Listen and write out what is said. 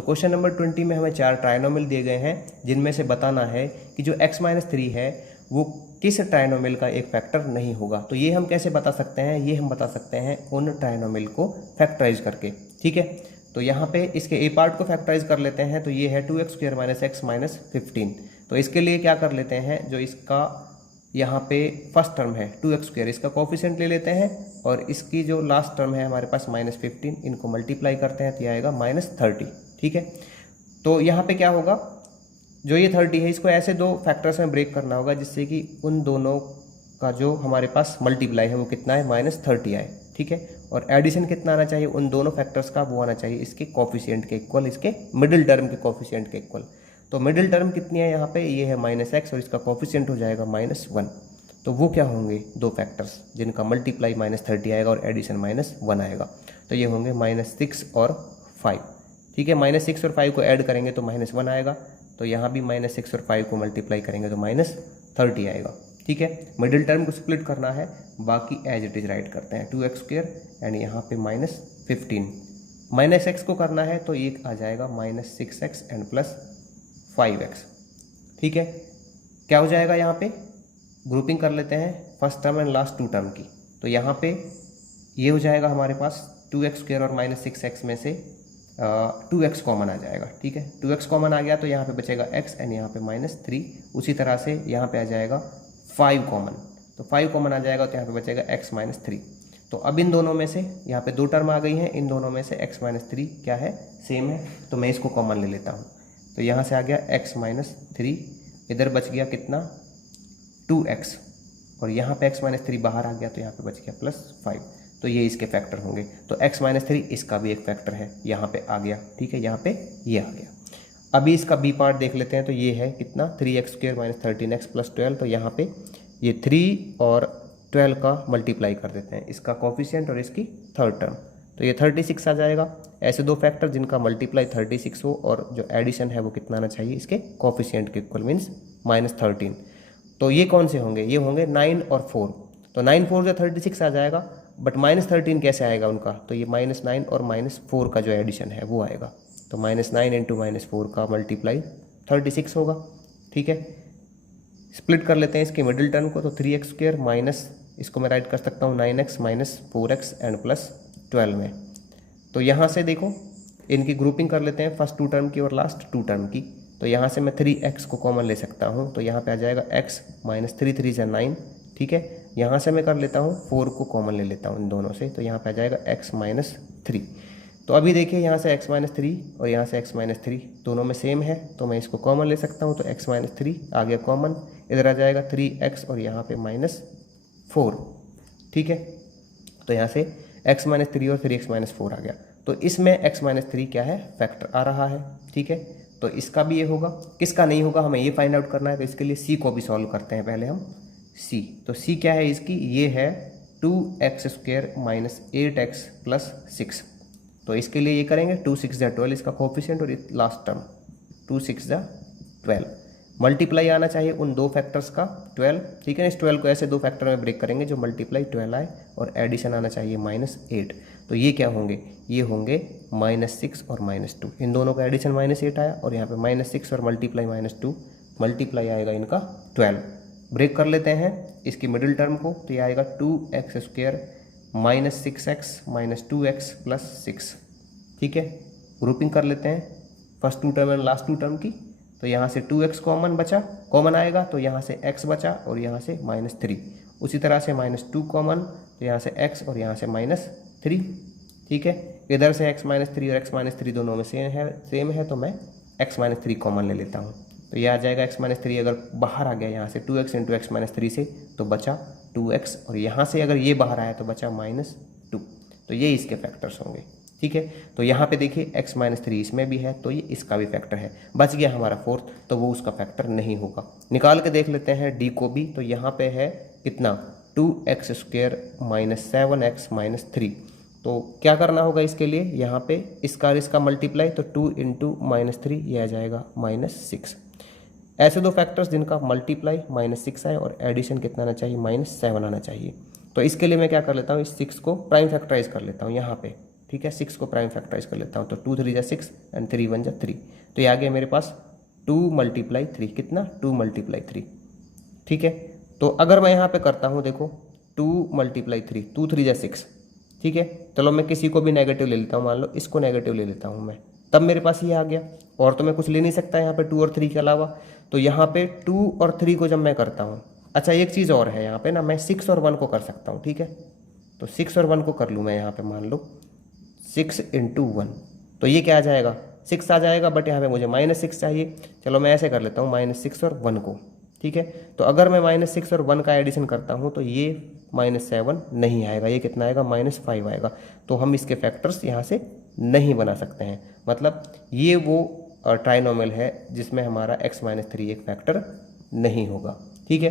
तो question number 20 में हमें 4 ट्राइनोमियल दिए गए हैं, जिनमें से बताना है कि जो x-3 है वो किस ट्राइनोमियल का एक फैक्टर नहीं होगा। तो ये हम कैसे बता सकते हैं, ये हम बता सकते हैं उन ट्राइनोमियल को फैक्टराइज करके। ठीक है, तो यहाँ पे इसके ए पार्ट को फैक्टराइज कर लेते हैं। तो ये है 2x² - x - 15। तो इसके लिए क्या कर लेते हैं, जो इसका यहाँ पे फर्स्ट टर्म है 2x², इसका कोफिशिएंट ले लेते हैं और इसकी जो लास्ट टर्म है हमारे पास -15, इनको मल्टीप्लाई करते हैं तो यह आएगा -30। ठीक है, तो यहाँ पे क्या होगा, जो ये 30 है इसको ऐसे दो फैक्टर्स में ब्रेक करना होगा जिससे कि उन दोनों का जो हमारे पास मल्टीप्लाई है वो कितना है, -30 आए। ठीक है, और एडिशन कितना आना चाहिए, उन दोनों फैक्टर्स का वो आना चाहिए इसके कोफिशिएंट के इक्वल, इसके मिडिल टर्म के कोफिशिएंट के इक्वल। तो मिडिल टर्म कितनी है यहाँ पे, ये है -x और इसका कोफिशिएंट हो जाएगा -1। तो वो क्या होंगे, दो फैक्टर्स जिनका मल्टीप्लाई -30 आएगा और एडिशन -1 आएगा। तो ये होंगे -6 और 5। ठीक है, -6 और 5 को ऐड करेंगे तो -1 आएगा। तो यहाँ भी -6 और 5 को मल्टीप्लाई करेंगे तो -30 आएगा। ठीक है, मिडिल टर्म को स्प्लिट करना है, बाकी एज इट इज राइट करते हैं 2x² एंड यहाँ पे -15। -x को करना है तो ये आ जाएगा -6x एंड +5x। ठीक है, क्या हो जाएगा, यहाँ पे ग्रुपिंग कर लेते हैं first term and last 2 term की। तो यहाँ पे ये हो जाएगा हमारे पास 2x² और -6x में से 2x कॉमन आ जाएगा। ठीक है, 2x कॉमन आ गया तो यहाँ पे बचेगा x एंड यहाँ पे -3। उसी तरह से यहाँ पे आ जाएगा 5 कॉमन, तो 5 कॉमन आ जाएगा तो यहाँ पे बचेगा x -3। तो अब इन दोनों में से यहाँ पे 2 टर्म आ गई हैं, इन दोनों में से x -3 क्या है, सेम है। तो मैं इसको कॉमन ले लेता हूँ। तो यहाँ से आ गया x -3, इधर बच गया कितना 2x, और यहाँ पे x -3 बाहर आ गया तो यहाँ पे बच गया +5। तो ये इसके फैक्टर होंगे। तो x -3 इसका भी एक फैक्टर है, यहाँ पे आ गया। ठीक है, यहाँ पे ये आ गया। अभी इसका बी पार्ट देख लेते हैं। तो ये है कितना 3x² - 13x + 12। तो यहाँ पे ये 3 और 12 का मल्टीप्लाई कर देते हैं, इसका कोफिशिएंट और इसकी थर्ड टर्म। तो ये 36 आ जाएगा। ऐसे दो फैक्टर जिनका मल्टीप्लाई 36 हो और जो एडिशन है वो कितना आना चाहिए, इसके कोफिशिएंट के इक्वल, मीन्स -13। तो ये कौन से होंगे, ये होंगे 9 और 4। तो 9 4 जो 36 आ जाएगा, बट -13 कैसे आएगा उनका, तो ये -9 और -4 का जो एडिशन है वो आएगा। तो -9 × -4 का मल्टीप्लाई 36 होगा। ठीक है, स्प्लिट कर लेते हैं इसके मिडिल टर्म को। तो 3x² माइनस, इसको मैं राइट कर सकता हूँ 9x - 4x एंड +12 में। तो यहाँ से देखो इनकी ग्रुपिंग कर लेते हैं, फर्स्ट 2 टर्म की और लास्ट 2 टर्म की। तो यहाँ से मैं 3x को कॉमन ले सकता हूँ। तो यहाँ पे आ जाएगा x -3 3 = 9। ठीक है, यहाँ से मैं कर लेता हूँ 4 को कॉमन ले लेता हूँ इन दोनों से। तो यहाँ पे आ जाएगा x -3। तो अभी देखिए यहाँ से x -3 और यहाँ से x -3 दोनों में सेम है, तो मैं इसको कॉमन ले सकता हूँ। तो x -3 आ गया कॉमन, इधर आ जाएगा 3x और यहाँ पे -4। ठीक है, तो यहाँ से x -3 और फिर x -4 आ गया। तो इसमें x -3 क्या है, फैक्टर आ रहा है। ठीक है, तो इसका भी ये होगा, किसका नहीं होगा हमें ये फाइंड आउट करना है। तो इसके लिए c को भी सॉल्व करते हैं पहले हम। c, तो c क्या है इसकी, ये है 2x² - 8x + 6। तो इसके लिए ये करेंगे 2 6 = 12 इसका कोफिशिएंट और लास्ट टर्म 2 6 = 12। मल्टीप्लाई आना चाहिए उन दो फैक्टर्स का 12। ठीक है, इस 12 को ऐसे दो फैक्टर में ब्रेक करेंगे जो मल्टीप्लाई 12 आए, और एडिशन आना चाहिए -8। तो ये क्या होंगे, ये होंगे -6 और -2। इन दोनों का एडिशन -8 आया और यहाँ पे -6 और मल्टीप्लाई -2, मल्टीप्लाई आएगा इनका 12। ब्रेक कर लेते हैं इसकी मिडिल टर्म को। तो ये आएगा 2x² -6x - 2x + 6। ठीक है, ग्रुपिंग कर लेते हैं फर्स्ट 2 टर्म और लास्ट 2 टर्म की। तो यहाँ से 2x कॉमन बचा, कॉमन आएगा तो यहाँ से x बचा और यहाँ से -3। उसी तरह से -2 कॉमन, तो यहाँ से x और यहाँ से -3। ठीक है, इधर से x -3 और x -3 दोनों में सेम है तो मैं x -3 कॉमन ले लेता हूँ। तो ये आ जाएगा x -3 अगर बाहर आ गया यहाँ से 2x × x -3 से तो बचा 2x, और यहाँ से अगर ये बाहर आया तो बचा -2। तो ये इसके फैक्टर्स होंगे। ठीक है, तो यहाँ पे देखिए x -3 इसमें भी है तो ये इसका भी फैक्टर है। बच गया हमारा फोर्थ, तो वो उसका फैक्टर नहीं होगा। निकाल के देख लेते हैं d को भी। तो यहाँ पे है कितना 2x² - 7x - 3। तो क्या करना होगा इसके लिए, यहाँ पे इसका मल्टीप्लाई, तो 2 × -3 ये आ जाएगा -6। ऐसे दो फैक्टर्स जिनका मल्टीप्लाई -6 आए और एडिशन कितना आना चाहिए, -7 आना चाहिए। तो इसके लिए मैं क्या कर लेता हूँ, इस 6 को प्राइम फैक्टराइज कर लेता हूँ यहाँ पे। ठीक है, 6 को प्राइम फैक्टराइज कर लेता हूँ, तो 2 3 जा 6 एंड 3 1 जा 3, तो ये आ गया मेरे पास 2 × 3, कितना 2 × 3, ठीक है। तो अगर मैं यहाँ पे करता हूँ, देखो 2 × 3, 2 3 जा 6, ठीक है। चलो मैं किसी को भी नेगेटिव ले लेता हूँ, मान लो इसको नेगेटिव ले लेता हूँ मैं, तब मेरे पास ये आ गया, और तो मैं कुछ ले नहीं सकता यहाँ पे 2 और 3 के अलावा। तो यहाँ पे 2 और 3 को जब मैं करता हूँ, अच्छा एक चीज़ और है यहाँ पे ना, मैं 6 और 1 को कर सकता हूँ, ठीक है। तो 6 और 1 को कर लूँ मैं यहाँ पे, मान लो 6 × 1, तो ये क्या आ जाएगा 6 आ जाएगा, बट यहाँ पे मुझे -6 चाहिए। चलो मैं ऐसे कर लेता हूँ -6 और 1 को, ठीक है। तो अगर मैं -6 और 1 का एडिशन करता हूँ तो ये -7 नहीं आएगा, ये कितना आएगा -5 आएगा। तो हम इसके फैक्टर्स यहाँ से नहीं बना सकते हैं, मतलब ये वो ट्राइनोमियल है जिसमें हमारा x - 3 एक फैक्टर नहीं होगा, ठीक है।